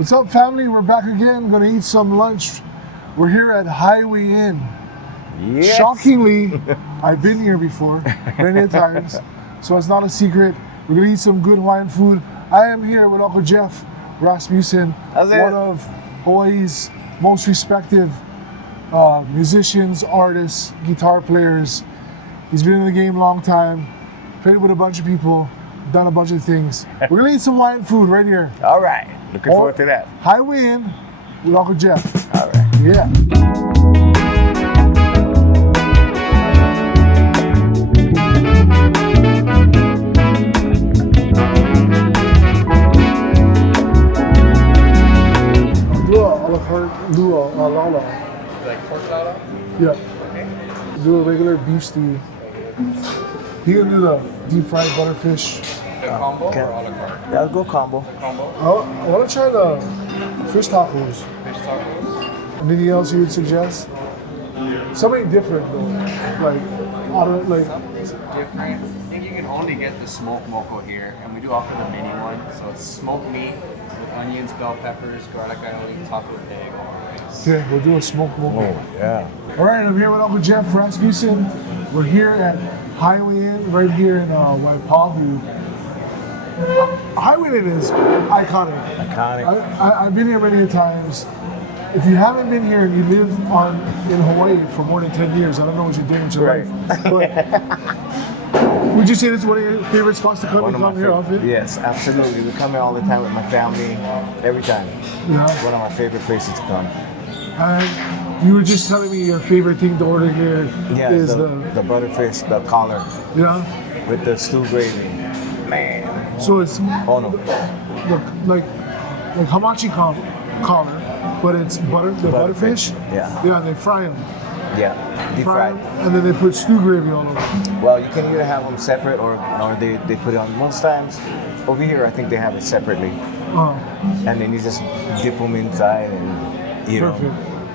What's up, family? We're back again. Gonna eat some lunch. We're here at Hawaiian. Yes. Shockingly, I've been here before many times, so it's not a secret. We're gonna eat some good Hawaiian food. I am here with Uncle Jeff Rasmussen, one of Hawaii's most respected musicians, artists, guitar players. He's been in the game a long time, played with a bunch of people, done a bunch of things. We're gonna eat some Hawaiian food right here. All right. Looking forward to that. Hawaiian with Uncle Jeff. All right. Yeah. Lala. Like pork lala? Yeah. Okay. Do a regular beef stew. He can do the deep fried butterfish. The combo or a la carte? Yeah, I'll go combo. Combo? I want to try the fish tacos. Fish tacos? Anything else you would suggest? Something different though. Like, I don't like. Something different. I think you can only get the smoked moco here, and we do offer the mini one. So it's smoked meat with onions, bell peppers, garlic aioli, topped with egg. Yeah, we'll do a smoked moco. Oh, yeah. All right, I'm here with Uncle Jeff Rasmussen. We're here at Hawaiian, right here in Waipahu. Hawaiian is iconic. Iconic. I've been here many times. If you haven't been here and you live in Hawaii for more than 10 years, I don't know what you're doing with your life. But would you say this is one of your favorite spots to come here often? Yes, absolutely. We come here all the time with my family, every time. Yeah. One of my favorite places to come. And you were just telling me your favorite thing to order here is the butterfish, the collar, with the stew gravy. Man. So it's like hamachi collar, but it's butterfish. Yeah. Yeah, and they fry them. Yeah, deep fried. And then they put stew gravy all over. Well, you can either have them separate or they put it on. Most times, over here, I think they have it separately. And then you just dip them inside and eat them.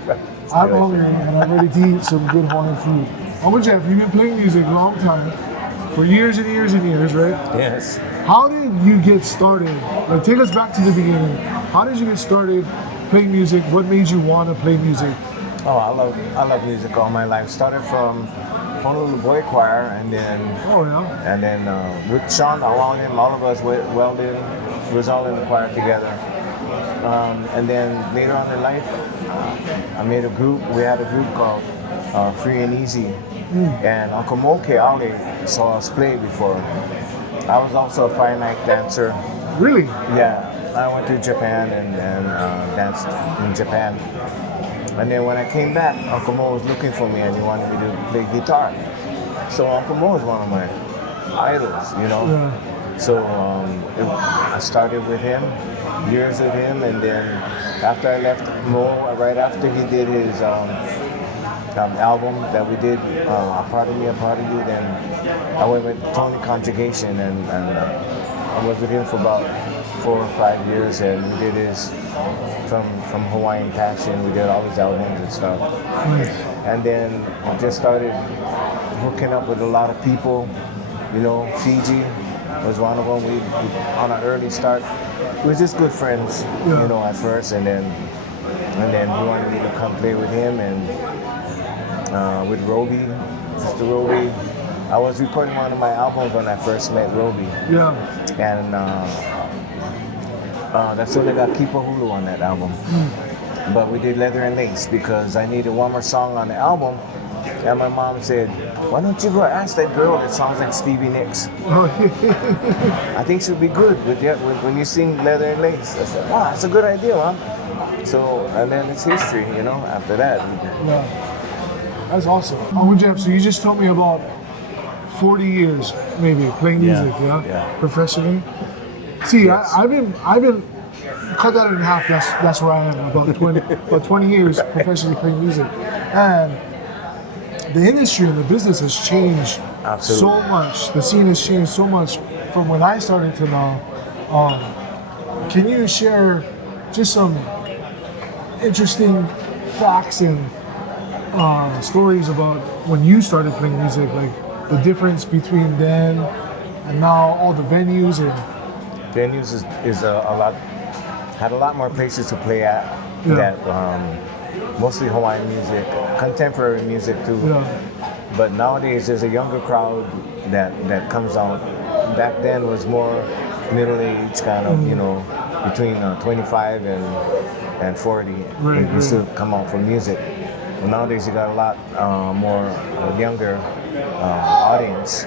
Perfect. I'm hungry and I'm ready to eat some good Hawaiian food. Uncle Jeff, you've been playing music a long time, for years and years and years, right? Yes. How did you get started? Like, take us back to the beginning. How did you get started playing music? What made you want to play music? Oh, I love music all my life. Started from Honolulu Boy Choir, and then with Sean, all of us welded. We was all in the choir together. And then later on in life, I made a group. We had a group called Free and Easy, and Uncle Moke Ali saw us play before. I was also a fine night dancer. Really? Yeah, I went to Japan and danced in Japan. And then when I came back, Uncle Mo was looking for me and he wanted me to play guitar. So Uncle Mo is one of my idols, you know. Yeah. So I started with him, years with him, and then after I left Mo, right after he did his album that we did, A Part of Me, A Part of You, then I went with Tony Conjugation and I was with him for about 4 or 5 years, and we did his from Hawaiian Passion. We did all his albums and stuff. And then I just started hooking up with a lot of people. You know, Fiji was one of them. We on an early start. We were just good friends, you know, at first, and then he wanted me to come play with him and with Robi, Sister Robi. I was recording one of my albums when I first met Robi. Yeah. And that's when I got Keep a Hulu on that album. But we did Leather and Lace because I needed one more song on the album. And my mom said, why don't you go ask that girl that sounds like Stevie Nicks? I think she'll be good when you sing Leather and Lace. I said, wow, that's a good idea, Mom. So, and then it's history, you know, after that. Yeah. That's awesome. Uncle Jeff, so you just told me about 40 years, maybe, playing music, yeah. Professionally. See, yes. I've been cut that in half. That's where I am. About 20 years professionally playing music, and the industry and the business has changed so much. The scene has changed so much from when I started to now. Can you share just some interesting facts and stories about when you started playing music, like the difference between then and now, all the venues and venues is a lot had a lot more places to play at. Yeah. That mostly Hawaiian music, contemporary music too. Yeah. But nowadays there's a younger crowd that comes out. Back then was more middle-aged, kind of, you know, between 25 and 40. Right, They used right. to come out for music. But nowadays you got a lot more younger audience,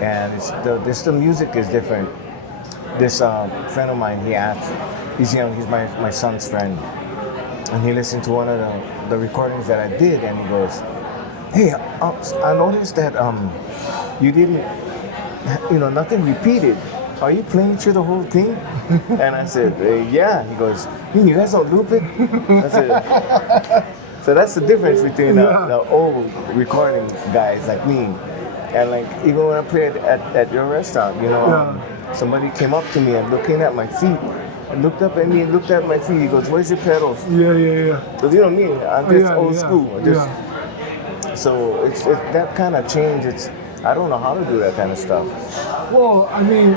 and the music is different. This friend of mine, he's young, he's my son's friend, and he listened to one of the recordings that I did, and he goes, "Hey, I noticed that you didn't, nothing repeated. Are you playing through the whole thing?" And I said, "Yeah." He goes, "You guys don't loop it?" I said, so that's the difference between the old recording guys like me, and like even when I played at your restaurant, somebody came up to me and looking at my feet, and looked up at me and looked at my feet. He goes, "Where's your pedals?" Yeah. Because you know me, I'm just old school. Yeah. So it's that kind of change. I don't know how to do that kind of stuff. Well, I mean,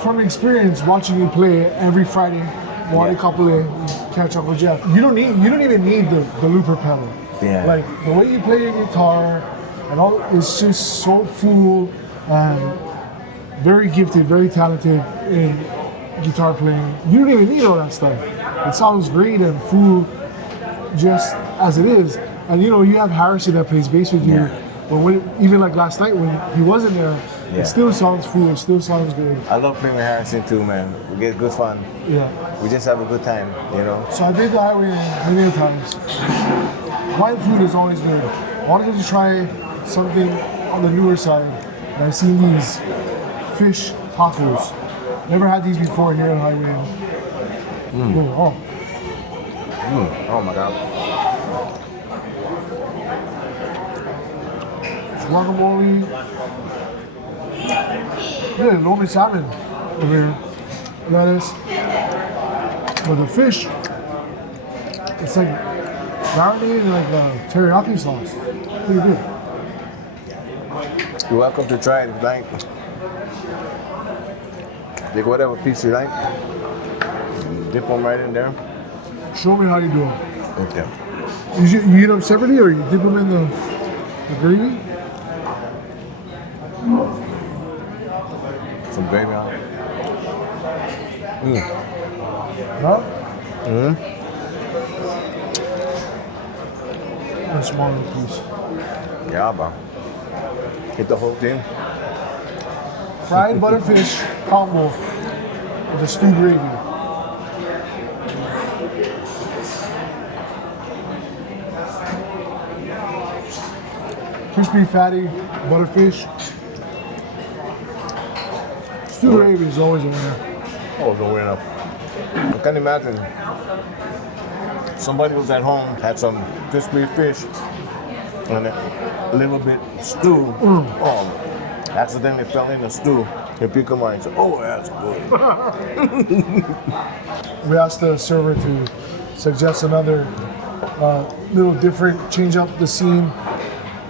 from experience watching you play every Friday, one couple catch up with Jeff. You don't even need the looper pedal. Yeah. Like the way you play your guitar and all, it's just so full and very gifted, very talented in guitar playing. You don't even need all that stuff. It sounds great and full just as it is. And you have Harrison that plays bass with you. Yeah. But even like last night when he wasn't there, Yeah. it still sounds full, it still sounds good. I love playing with Harrison too, man. We get good fun. Yeah. We just have a good time, So I've been to Highway many times. Hawaiian food is always good. I wanted to try something on the newer side. And I've seen these fish tacos. Never had these before here at Highway. Oh my God. Guacamole. Yeah, loamy salmon over here. Lettuce. But the fish, it's like marinated in like teriyaki sauce. Pretty good. You're welcome to try it if you like. Take whatever piece you like. Dip them right in there. Show me how you do it. Okay. You eat them separately or you dip them in the gravy? Some gravy on it. Huh? Mm-hmm. A smaller piece. Yeah, bro. Hit the whole thing. Fried butterfish combo with the stew gravy. Crispy, fatty butterfish. Stew gravy is always a winner. Oh, the winner. I can imagine somebody was at home, had some crispy fish, and a little bit stew. Oh, accidentally fell in the stew. You pick them up and say, "Oh, that's good." We asked the server to suggest another little different, change up the scene.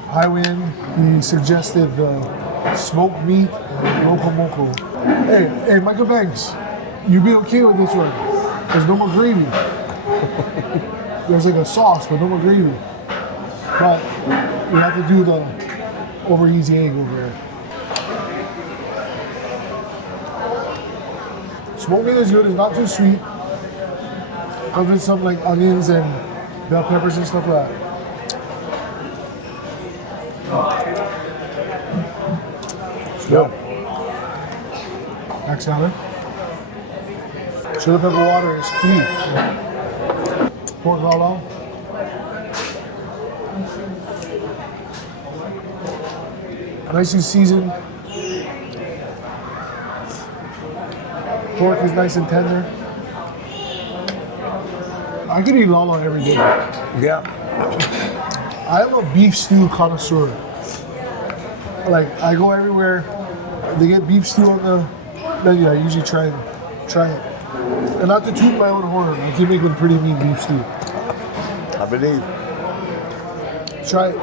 Hawaiian, he suggested the smoked meat and loco moco. Hey, Michael Banks, you be okay with this one? There's no more gravy. There's like a sauce, but no more gravy. But we have to do the over easy egg over there. Smoked meat is good. It's not too sweet. Comes with some like onions and bell peppers and stuff like that. It's good. Max salmon. Chili pepper water is key. Pork lalo. Nicely seasoned. Pork is nice and tender. I could eat lalo every day. Yeah. I'm a beef stew connoisseur. Like, I go everywhere, they get beef stew on the menu, I usually try it. And not to toot my own horn, I can make a pretty mean beef stew. I believe. Try it.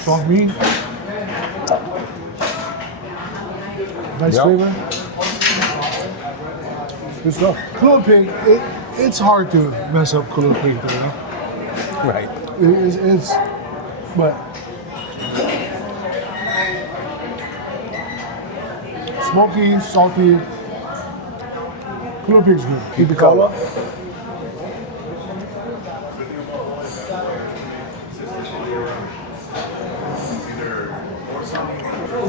Soft meat. Nice Yep. flavor. Good stuff. Kula pig, it's hard to mess up kula pig, though, you know? Right. It's but smoky, salty. Kula pig's good. Keep the color.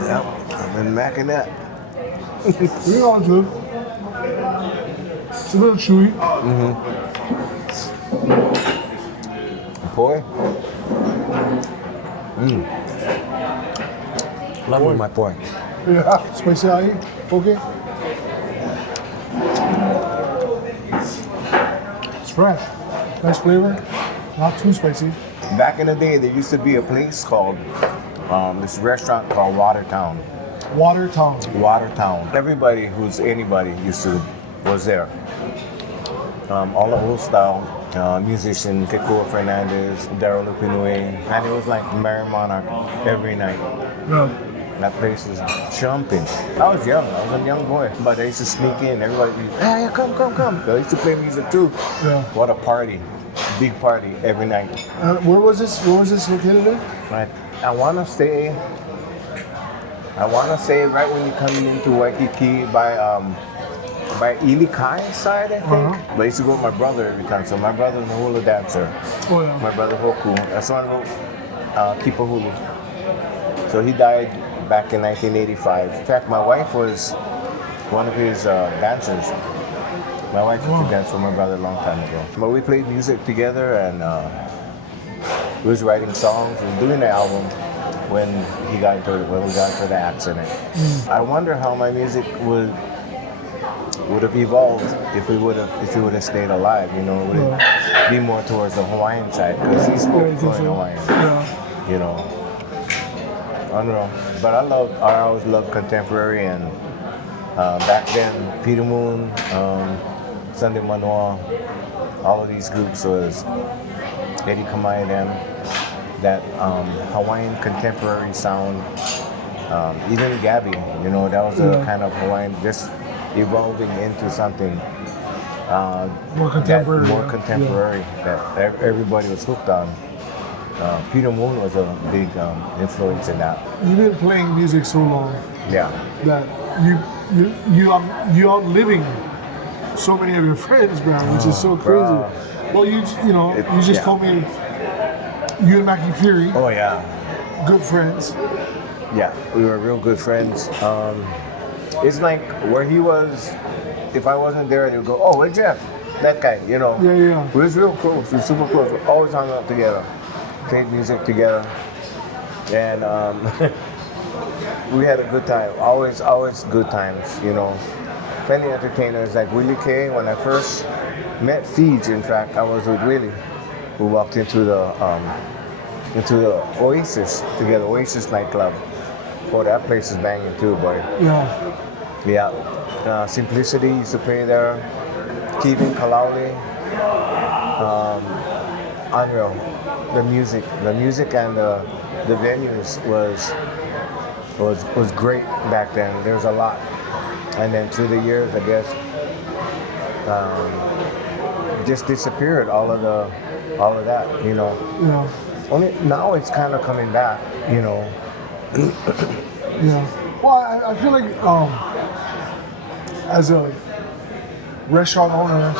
Yep. I've been macking that. Pretty on good. It's a little chewy. Poi. Love with my poi. Yeah. Spicy ahi. Okay. It's fresh. Nice flavor. Not too spicy. Back in the day, there used to be a place called, this restaurant called Watertown. Watertown. Watertown. Everybody who's anybody was there. All the old style musicians, Kiko Fernandez, Daryl Lupinue, and it was like Merry Monarch every night. Yeah. That place was jumping. I was young. I was a young boy, but I used to sneak in. Everybody, hey, come. I used to play music too. Yeah. What a party! Big party every night. Where was this? Where was this located in? Right. I wanna say right when you're coming into Waikiki by Ilikai side, I think. But I used to go with my brother every time. So my brother's a hula dancer. Oh yeah. My brother Hoku. That's one who Kipa Hulu. So he died back in 1985. In fact, my wife was one of his dancers. My wife used to dance with my brother a long time ago. But we played music together, and we was writing songs and doing the album when we got into the accident. I wonder how my music would have evolved if he would have stayed alive. You know, would it be more towards the Hawaiian side, because he spoke fluent Hawaiian. Yeah. You know, I don't know, but I always loved contemporary, and back then Peter Moon, Sunday Manoa, all of these groups was Eddie Kamai them, that Hawaiian contemporary sound, even Gabby, you know, that was a kind of Hawaiian, just evolving into something More contemporary. that everybody was hooked on. Peter Moon was a big influence in that. You've been playing music so long Yeah. that you outliving so many of your friends, man, which is so crazy. Bro. Well, you just told me you and Mackie Fury, Oh yeah. good friends. Yeah, we were real good friends. It's like where he was, if I wasn't there, they would go, oh, where's Jeff? That guy, you know. Yeah. We was real close, we were super close. We always hung out together, played music together, and we had a good time. Always good times, you know. Plenty of entertainers like Willie K. When I first met Fiji, in fact, I was with Willie. We walked into the Oasis together, Oasis nightclub. Oh, that place is banging too, boy. Yeah. Yeah. Simplicity used to play there. Kevin Kalauli. Unreal. The music and the venues was great back then. There was a lot, and then through the years, I guess, just disappeared. All of that, you know. Yeah. Only now it's kind of coming back, you know. Yeah. Well, I feel like as a restaurant owner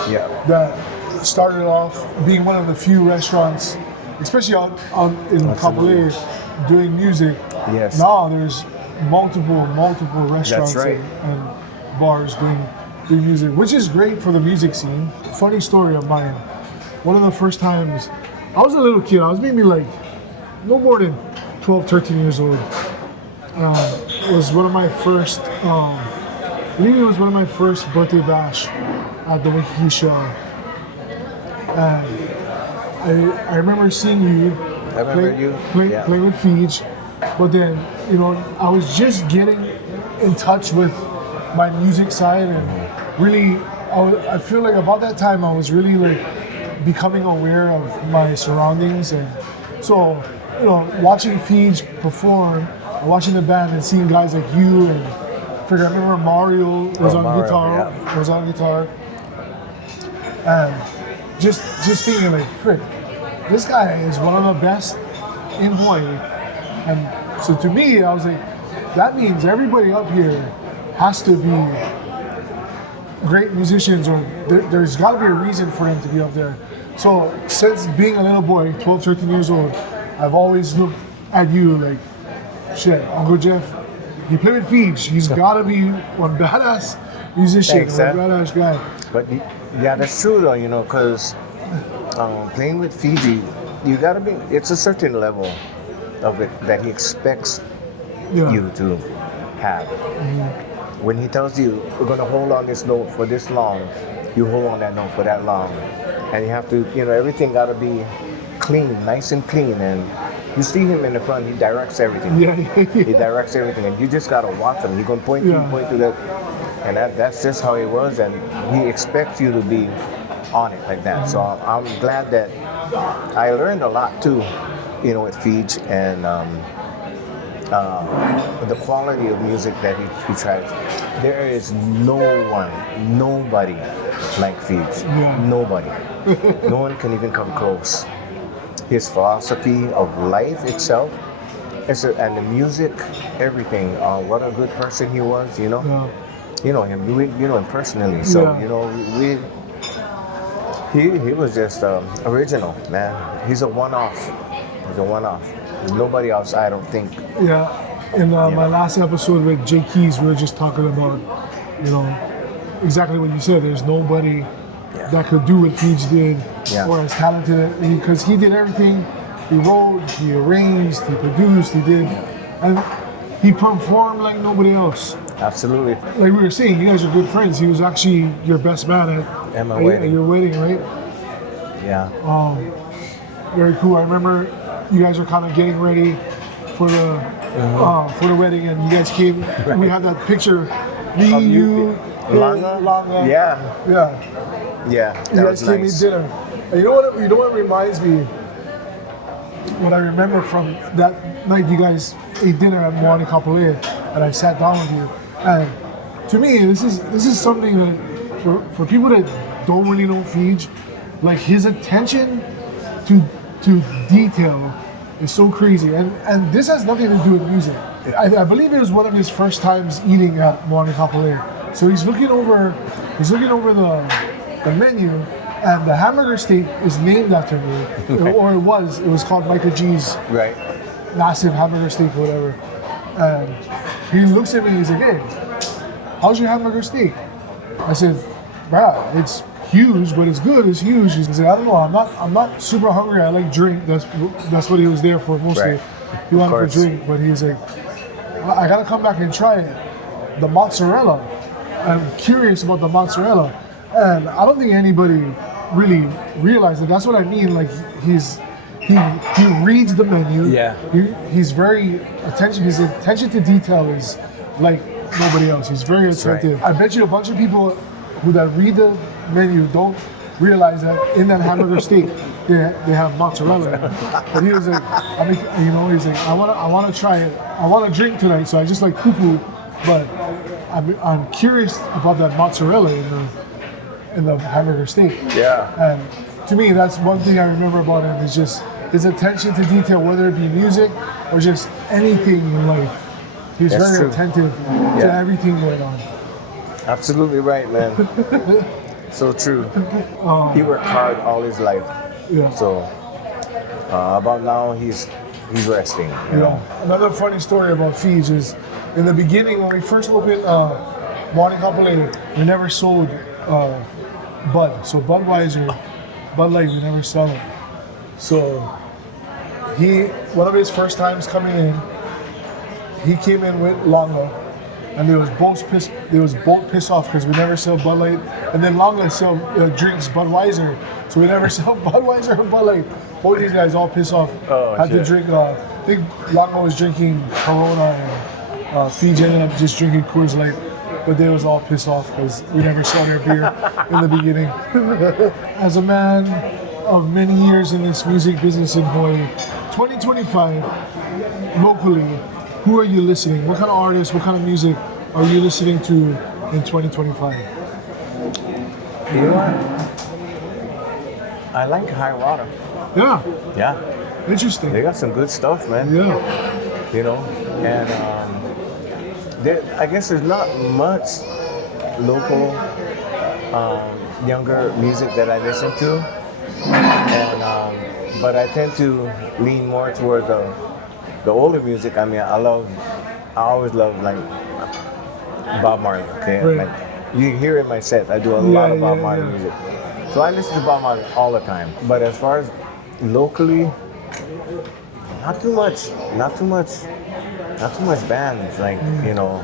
that started off being one of the few restaurants, especially in Kapolei, doing music. Yes. Now there's multiple restaurants That's right. and bars doing music, which is great for the music scene. Funny story of mine. One of the first times, I was a little kid. I was maybe like no more than 12, 13 years old. It was one of my first, I believe it was one of my first birthday bash at the Waikiki show. And I remember seeing you. I remember you. Play with Fiji. But then, you know, I was just getting in touch with my music side, and really, I feel like about that time I was really like becoming aware of my surroundings. And so, you know, watching Fiji perform, watching the band and seeing guys like you and forget, I remember Mario was on Mario, guitar. yeah. Was on guitar. And just thinking like, frick, this guy is one of the best in Hawaii. And so to me, I was like, that means everybody up here has to be great musicians, or there's got to be a reason for them to be up there. So since being a little boy, 12, 13 years old, I've always looked at you like, shit, Uncle Jeff, you play with Fiji, he's got to be one badass musician, Thanks, one badass guy. But yeah, that's true though, because playing with Fiji, you gotta be, it's a certain level of it that he expects Yeah. you to have. When he tells you, we're gonna hold on this note for this long, you hold on that note for that long. And you have to, everything gotta be clean, nice and clean. And you see him in the front, he directs everything. Yeah. He directs everything, and you just gotta watch him. He's gonna point to you, Yeah. point to that, and that's just how he was. And he expects you to be on it like that. So I'm glad that I learned a lot too, with Fiji, and the quality of music that he tries. There is nobody like Fiji. Yeah. Nobody. No one can even come close. His philosophy of life itself, and the music, everything. What a good person he was, Yeah. You know him, you know him personally. So, Yeah. he was just original, man. He's a one-off. Nobody else, I don't think. Yeah. In my last episode with Jay Keys, we were just talking about, exactly what you said. There's nobody that could do what Fiji did, or as talented, because he did everything. He wrote, he arranged, he produced, he did, and he performed like nobody else. Absolutely. Like we were saying, you guys are good friends. He was actually your best man At my at wedding. your wedding, right? Yeah. Very cool. I remember you guys were kind of getting ready for the wedding, and you guys came. We had that picture, me, Of you, Langa? Yeah. You That guys was came nice. eat dinner. And you know what reminds me? What I remember from that night, you guys ate dinner at Moani Kapolea, and I sat down with you. And to me, this is something that for people that don't really know Fiji, like his attention to detail is so crazy. And this has nothing to do with music. I believe it was one of his first times eating at Moani Kapolea. So he's looking over the menu, and the hamburger steak is named after me, or it was called Micah G's Right. massive hamburger steak or whatever. And he looks at me and he's like, "Hey, how's your hamburger steak?" I said, "Bruh, it's huge, but it's good. It's huge." He said, "I don't know. I'm not super hungry. I like drink." That's what he was there for mostly. Right. He wanted course. for drink, but he was like, "I gotta come back and try it. The mozzarella. I'm curious about the mozzarella." And I don't think anybody really realized it. That's what I mean. Like he reads the menu. Yeah. He's very attention. His attention to detail is like nobody else. He's very attentive. right. I bet you a bunch of people who that read the menu don't realize that in that hamburger steak they have mozzarella in it. But he was like, he's like, I want to try it. I want to drink tonight, so I just like poo-poo, but I'm curious about that mozzarella in the hamburger steak. Yeah. And to me, that's one thing I remember about him is just his attention to detail, whether it be music or just anything in life. He's That's very true. attentive to Yeah. everything going on. Absolutely right, man. So true. He worked hard all his life. Yeah. So about now he's resting. You know. Another funny story about Fiji is in the beginning when we first opened Moani Kapolea, we never sold Bud. So Budweiser, Bud Light, we never sell it. So one of his first times coming in, he came in with Longa, and they was both pissed off because we never sell Bud Light, and then Longa sell drinks Budweiser, so we never sell Budweiser or Bud Light. Both these guys all pissed off. Had to drink. I think Longa was drinking Corona, and Fiji ended up just drinking Coors Light. But they was all pissed off because we never saw their beer in the beginning. As a man of many years in this music business in Hawaii, 2025, locally, who are you listening? What kind of artists, what kind of music are you listening to in 2025? You know what? I like High Water. Yeah, Yeah, interesting. they got some good stuff, man. Yeah, You know, and I guess there's not much local younger music that I listen to, and but I tend to lean more toward the older music. I mean, I always love like Bob Marley. Okay, Right. like you hear in my set, I do a lot of Bob Marley music, so I listen to Bob Marley all the time. But as far as locally, not too much bands, like, you know.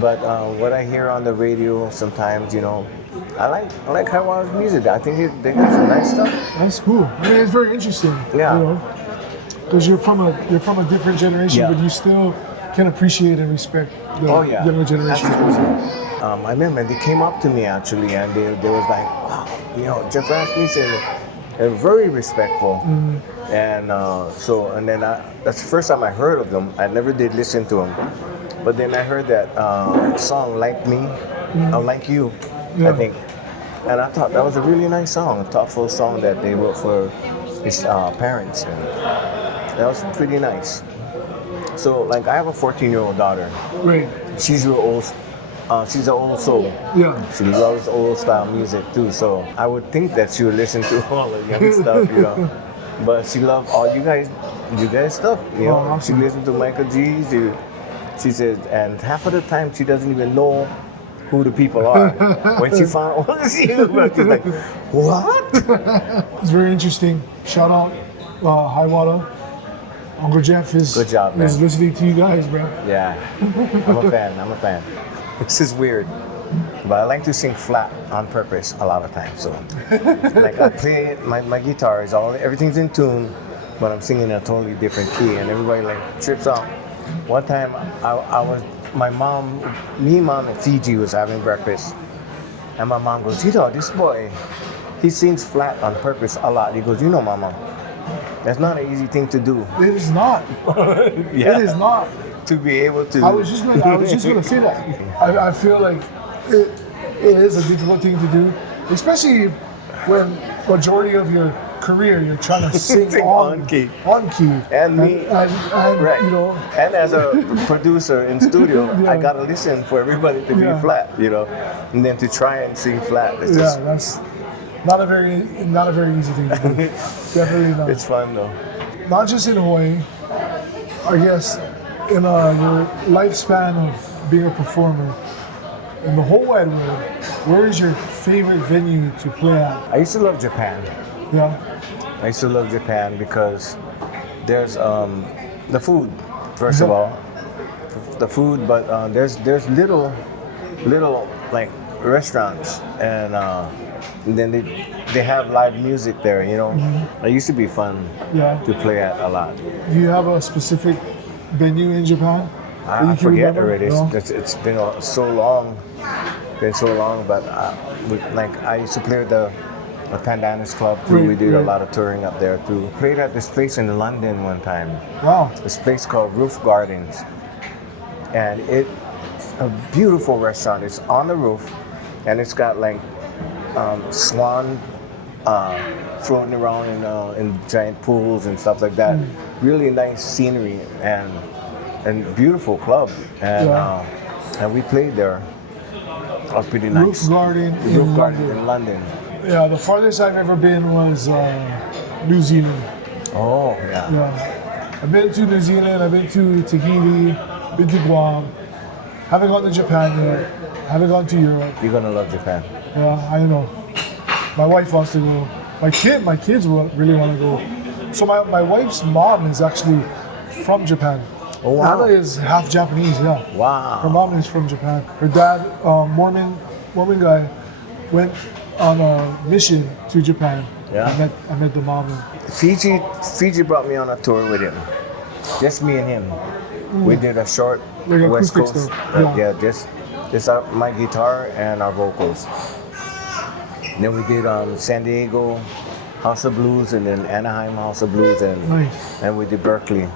But what I hear on the radio sometimes, you know, I like Hawaii's music. I think they got some nice stuff. that's cool. I mean, it's very interesting. Yeah. You know, because you're from a different generation, Yeah. but you still can appreciate and respect the younger generation's music. I remember they came up to me actually, and they was like, wow, you know, Jeff Rasmussen, and very respectful. And and then that's the first time I heard of them. I never did listen to them, but then I heard that song "Like Me," "Like You," I think, and I thought that was a really nice song, a thoughtful song that they wrote for his parents, and that was pretty nice. So, like, I have a 14-year-old daughter. Right. She's real old. She's an old soul. Yeah. She loves old style music too. So I would think that she would listen to all the young stuff, you know. But she loved all you guys stuff, you know. Oh, awesome. She listened to Micah G. She said, and half of the time she doesn't even know who the people are. When she found out, she's like, what? It's very interesting. Shout out High Water. Uncle Jeff is Good job, man. is listening to you guys, bro. Yeah, I'm a fan. This is weird, but I like to sing flat on purpose a lot of times. So, like, I play it, my guitar is everything's in tune, but I'm singing a totally different key, and everybody like trips out. One time, me and mom at Fiji was having breakfast, and my mom goes, you know, this boy, he sings flat on purpose a lot. He goes, you know, Mama, that's not an easy thing to do. It is not. Yeah. It is not. To be able to. I was just gonna say that. I feel like it is a difficult thing to do, especially when majority of your career you're trying to sing on key. And me, and right. you know. And as a producer in studio, Yeah. I gotta listen for everybody to be flat, you know, and then to try and sing flat. It's just, That's not a very easy thing to do. Definitely not. it's fun though. Not just in Hawaii, I guess, in your lifespan of being a performer, in the whole wide world, where is your favorite venue to play at? I used to love Japan. Yeah, I used to love Japan because there's the food, first of all, the food, but there's little like restaurants, and then they have live music there, you know. It used to be fun to play at a lot. Do you have a specific venue in Japan? that you I can forget remember? already. No? It's been so long. But I used to play at the Pandanus Club too. We did a lot of touring up there too. Played at this place in London one time. Wow. This place called Roof Gardens, and it's a beautiful restaurant. It's on the roof, and it's got like swan floating around in giant pools and stuff like that. Really nice scenery and beautiful club, and we played there. It was pretty nice. Roof Garden in London. Yeah, the farthest I've ever been was New Zealand. Oh yeah. Yeah, I've been to New Zealand. I've been to Tahiti. Been to Guam. Haven't gone to Japan yet. Haven't gone to Europe. You're gonna love Japan. Yeah, I know. My wife wants to go. My kids really want to go. So my wife's mom is actually from Japan. Oh wow. Anna is half Japanese. Yeah. Wow. Her mom is from Japan. Her dad, Mormon guy, went on a mission to Japan. Yeah. I met the mom. Fiji brought me on a tour with him. Just me and him. We did a short Like West acoustic Coast. stuff. Yeah. Just my guitar and our vocals. Then we did San Diego House of Blues, and then Anaheim House of Blues, Nice. and we did Berkeley.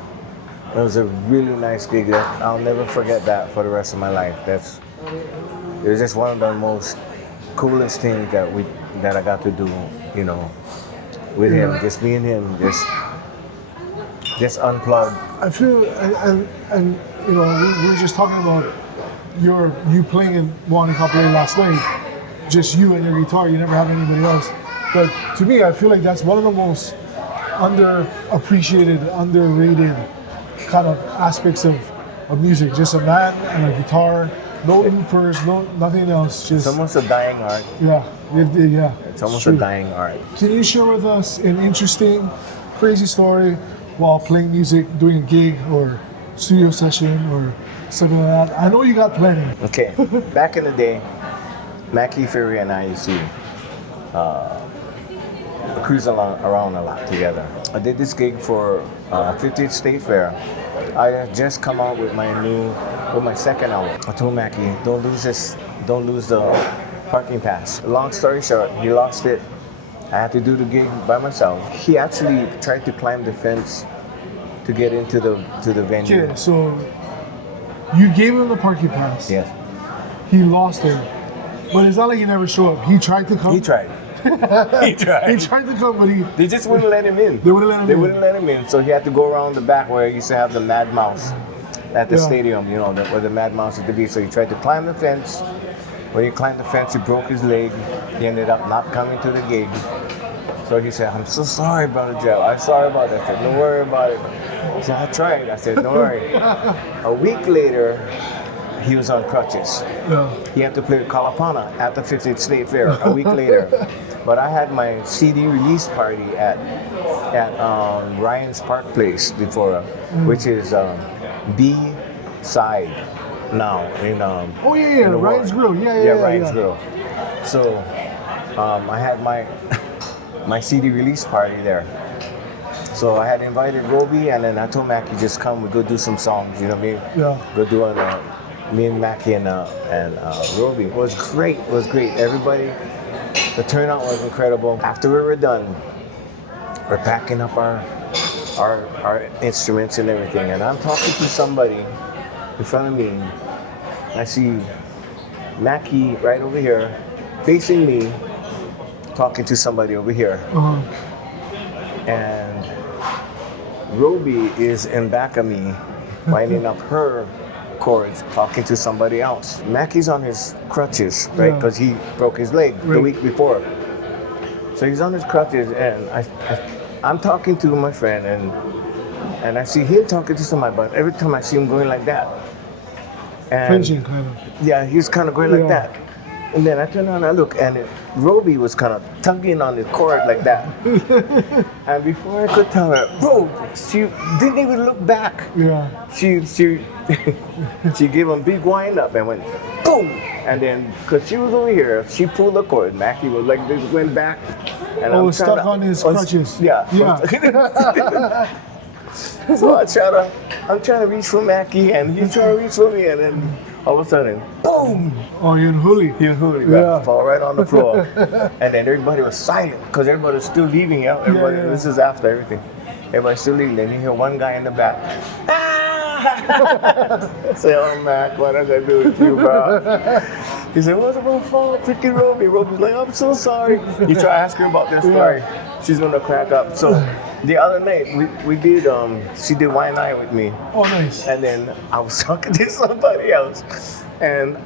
It was a really nice gig. I'll never forget that for the rest of my life. It was just one of the most coolest things that I got to do, you know, with him. Just me and him, just unplugged. I feel, and you know, we were just talking about you playing in One Couple last night, just you and your guitar. You never have anybody else. But to me, I feel like that's one of the most underappreciated, underrated kind of aspects of music. Just a man and a guitar, no loopers, nothing else. Just It's almost a dying art. yeah. It's almost a dying art. Can you share with us an interesting, crazy story while playing music, doing a gig or studio session or something like that? I know you got plenty. Okay, back in the day, Mackie, Fury, and I used to cruise around a lot together. I did this gig for 50th State Fair. I had just come out with my second album. I told Mackie, don't lose the parking pass. Long story short, he lost it. I had to do the gig by myself. He actually tried to climb the fence to get into the venue. Okay, so you gave him the parking pass. Yes. He lost it. But it's not like he never showed up. He tried to come. He tried. He tried. He tried to come, but They just wouldn't let him in. They wouldn't let him in. They wouldn't let him in, so he had to go around the back where he used to have the Mad Mouse at the stadium, you know, where the Mad Mouse used to be. So he tried to climb the fence. When he climbed the fence, he broke his leg. He ended up not coming to the gig. So he said, I'm so sorry, Brother Jeff. I'm sorry about that. I said, don't worry about it. He said, I tried. I said, don't worry. A week later, he was on crutches. Yeah. He had to play Kalapana at the 50th State Fair a week later. But I had my CD release party at Ryan's Park Place before, which is B-side now in Oh yeah, in the Ryan's Warren. Grill. Yeah, Ryan's Grill. So I had my CD release party there. So I had invited Robi, and then I told Mackie, just come, we go do some songs. You know what I mean? Yeah. Go do me and Mackie and Robi. It was great. It was great. Everybody. The turnout was incredible. After we were done, we're packing up our instruments and everything, and I'm talking to somebody in front of me. I see Mackie right over here, facing me, talking to somebody over here. Uh-huh. And Robi is in back of me, winding up her chords, talking to somebody else. Mackie's on his crutches, right? Because he broke his leg the week before. So he's on his crutches, and I'm talking to my friend, and I see him talking to somebody, but every time I see him going like that. And Flinching, kind of. yeah, he was kind of going like that. And then I turn around and I look, and Robi was kind of tugging on his cord like that. And before I could tell her, bro, she didn't even look back. Yeah. She gave him a big wind up and went boom. And then, because she was over here, she pulled the cord. Mackie was like this, went back. And Oh, stuck on his crutches. Yeah. So I'm trying to reach for Mackie, and he's trying to reach for me, and then all of a sudden, boom! Oh, you're in Huli. Fall right on the floor. And then everybody was silent, because everybody was still leaving out. This is after everything. Everybody's still leaving. Then you hear one guy in the back. I say, oh, Mac, what did I do with you, bro? He said, what's about fault? Freaking Robi. Robi's like, I'm so sorry. You try to ask her about this story. She's going to crack up. So the other night, we did, she did Wine Night with me. Oh, nice. And then I was talking to somebody else. And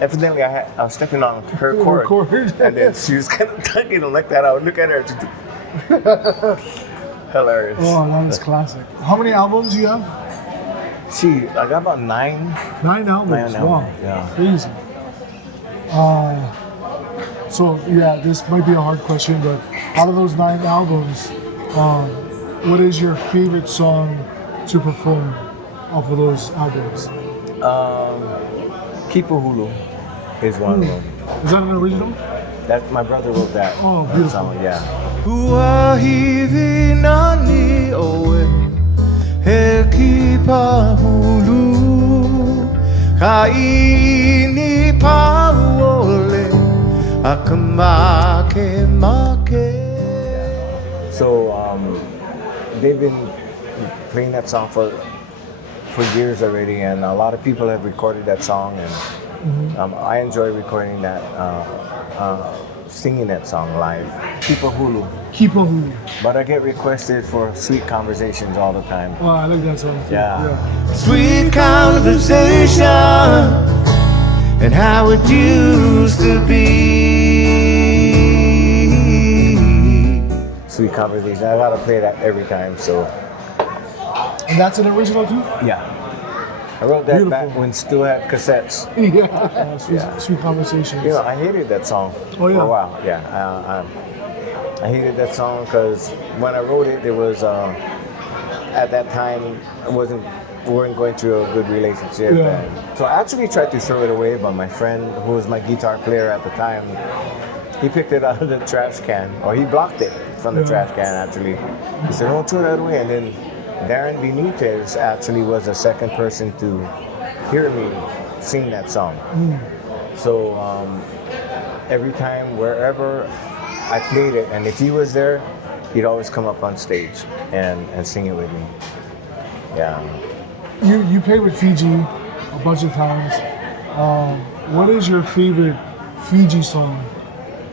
evidently I was stepping on her cord. And then she was kind of tugging him like that. I would look at her. Hilarious. Oh, that's classic. How many albums do you have? I got about 9. 9 albums. Wow. Yeah. Crazy. So yeah, this might be a hard question, but out of those 9 albums, what is your favorite song to perform off of those albums? Kipuhulu is one of them. Is that an original? That my brother wrote that. Oh, beautiful. Song, yeah. Huahivi nani oe he kipahulu kaini pauole akamake make. So they've been playing that song for for years already, and a lot of people have recorded that song, and I enjoy recording that, singing that song live. Kipa Hulu. Kipa Hulu. But I get requested for Sweet Conversations all the time. Oh, I like that song too. Yeah. Sweet conversation and how it used to be. Sweet Conversations. I gotta play that every time, so. And that's an original too? Yeah. I wrote that Beautiful. back when Stu had cassettes. Yeah. Sweet, Yeah. Sweet Conversations. You know, I hated that song Oh, yeah. for a while. Yeah. I hated that song because when I wrote it, it was, at that time, we weren't going through a good relationship. Yeah. And so I actually tried to throw it away, but my friend, who was my guitar player at the time, he picked it out of the trash can, or he blocked it from the trash can, actually. He said, don't throw that away. And then Darren Benitez actually was the second person to hear me sing that song. So every time, wherever I played it, and if he was there, he'd always come up on stage and sing it with me. Yeah. You played with Fiji a bunch of times. What is your favorite Fiji song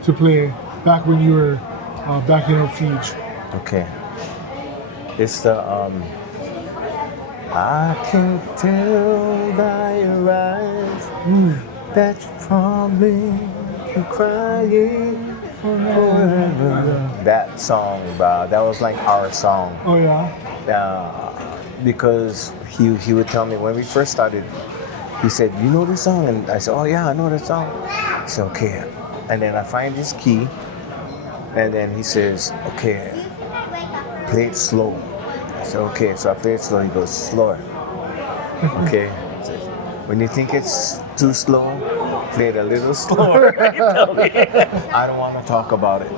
to play back when you were back in Fiji? Okay. It's the I can tell by your eyes that you're probably crying forever. That song, that was like our song. Oh yeah. Because he would tell me when we first started, he said, you know this song? And I said, oh yeah, I know this song. He said, okay. And then I find this key, and then he says, okay, play it slow. I said, okay, so I play it slow. He goes, slower. Okay. When you think it's too slow, play it a little slower. He told me. I don't want to talk about it.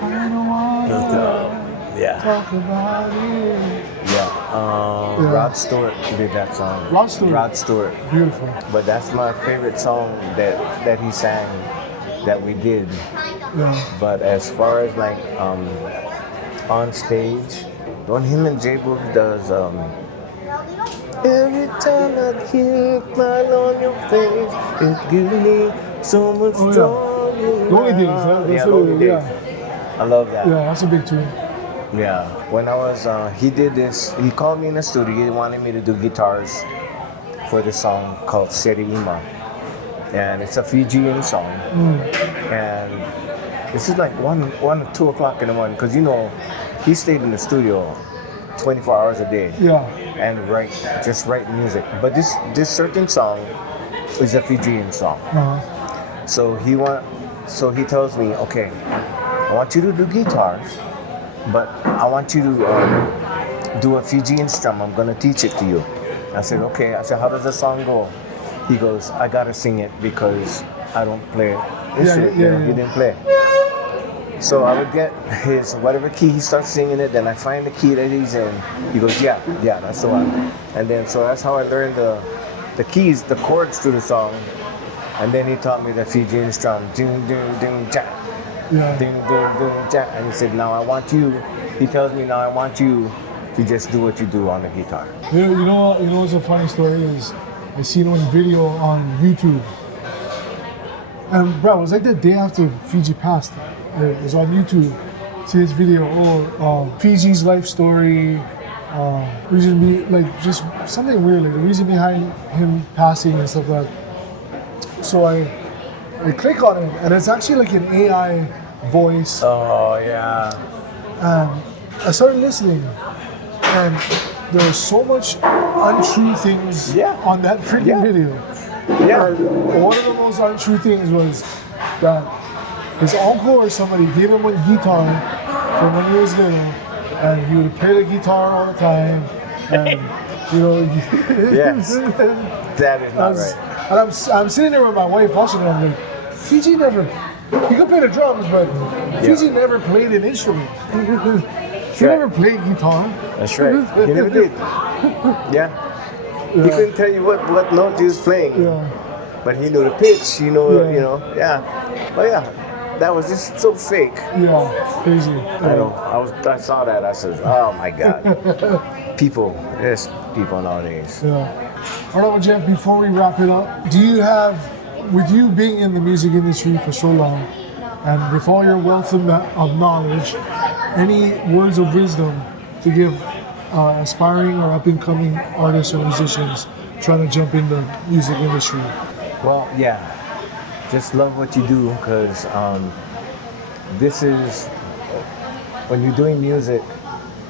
I don't want to Yeah. talk about it. Yeah. Rod Stewart did that song. Rod Stewart. Rod Stewart. Beautiful. But that's my favorite song that he sang, that we did. Yeah. But as far as like on stage, when him and J Booth does every time I hear a smile on your face, it gives me so much Oh, yeah. joy. Lonely Days, yeah. Yeah, Lonely Days. Yeah. I love that. Yeah, that's a big tune. Yeah. When I was, he did this, he called me in the studio, he wanted me to do guitars for this song called Seri Ima. And it's a Fijian song. And this is like 1 or 2 o'clock in the morning, because you know, he stayed in the studio 24 hours a day. Yeah. And just write music. But this certain song is a Fijian song. Uh-huh. So he tells me, okay, I want you to do guitars, but I want you to do a Fijian strum. I'm gonna teach it to you. I said, okay. I said, how does the song go? He goes, I gotta sing it because I don't play instrument. Yeah. He didn't play. So I would get his whatever key, he starts singing it, then I find the key that he's in. He goes, yeah, that's the one. And then so that's how I learned the keys, the chords to the song. And then he taught me the Fijian strum. Ding, ding, ding, jack. Yeah. Ding, ding, ding, jack. And he said, he tells me now I want you to just do what you do on the guitar. You know what's a funny story is I seen one video on YouTube. And bro, it was like the day after Fiji passed. It was on YouTube. See this video, Fiji's life story, just something weird, like the reason behind him passing and stuff like that. So I click on it, and it's actually like an AI voice. Oh, yeah. And I started listening, and there's so much untrue things on that freaking video. Yeah. And one of the most untrue things was that his uncle or somebody gave him a guitar from when he was little, and he would play the guitar all the time, and Yes. That is not right. And I'm sitting there with my wife watching it. I'm like, Fiji never. He could play the drums, but Fiji never played an instrument. He never played guitar. That's right. He never did. Yeah. He couldn't tell you what note he was playing. Yeah. But he knew the pitch, you know. But that was just so fake. Yeah, crazy. I know. I saw that. I said, "Oh my God, there's people nowadays." Yeah. All right, well, Jeff. Before we wrap it up, do you have, with you being in the music industry for so long, and with all your wealth of knowledge, any words of wisdom to give aspiring or up and coming artists or musicians trying to jump in the music industry? Well, yeah, just love what you do, because this is, when you're doing music,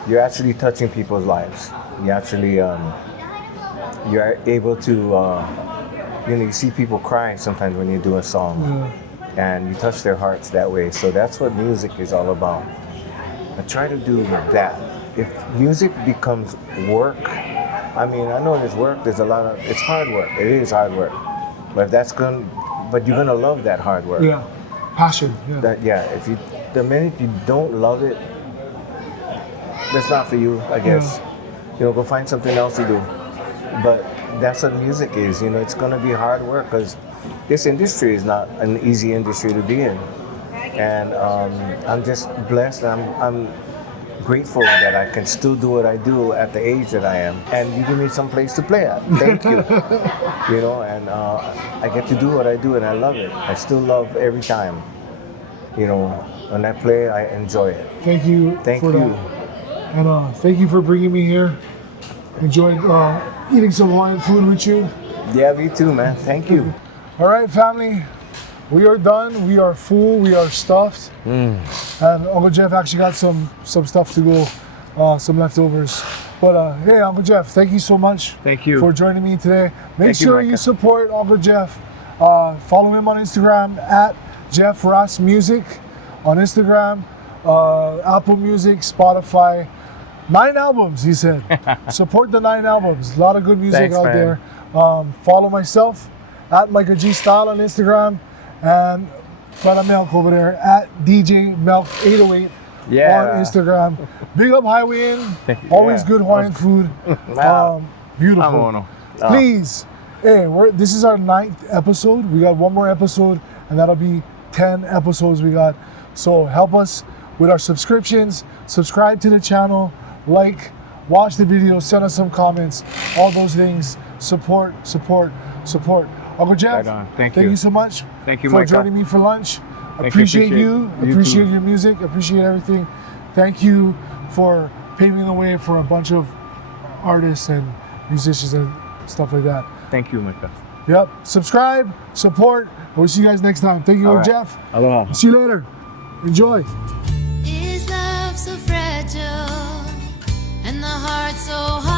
you're actually touching people's lives. You actually, you're able to, you see people cry sometimes when you do a song, and you touch their hearts that way. So that's what music is all about. I try to do that. If music becomes work, I mean, I know there's work, it's hard work. It is hard work. But but you're gonna love that hard work. Yeah, passion. Yeah. The minute you don't love it, that's not for you, I guess. Go find something else to do. But that's what music is. It's gonna be hard work, because this industry is not an easy industry to be in. And I'm just blessed. I'm grateful that I can still do what I do at the age that I am, and you give me some place to play at. Thank you. And I get to do what I do, and I love it. I still love every time. When I play, I enjoy it. Thank you. Thank you. That. And thank you for bringing me here. Enjoyed eating some Hawaiian food with you. Yeah, me too, man. Thank you. All right, family. We are done. We are full. We are stuffed. And Uncle Jeff actually got some stuff to go, some leftovers. But hey, Uncle Jeff, thank you so much. Thank you for joining me today. Make Thank you, sure Micah. you support Uncle Jeff. Follow him on Instagram at Jeff Rasmussen on Instagram, Apple Music, Spotify. 9 albums, he said. Support the 9 albums. A lot of good music Thanks, out man. there. Follow myself at Micah G Style on Instagram, and Brother Milk over there at DJ Milk 808 on Instagram. Big up Hawaiian. Always good Hawaiian food. Beautiful. Please, hey, this is our 9th episode. We got one more episode, and that'll be 10 episodes we got. So help us with our subscriptions. Subscribe to the channel. Like, watch the videos, send us some comments, all those things. Support. Uncle Jeff, Right on. Thank you you. so much Thank you, for Micah. joining me for lunch. you. Appreciate you. You Appreciate too. your music. Appreciate everything. Thank you for paving the way for a bunch of artists and musicians and stuff like that. Thank you, Micah. Yep. Subscribe, support. We'll see you guys next time. Thank you, All right. Jeff. Aloha. See you later. Enjoy. Is love so fragile and the heart so hard?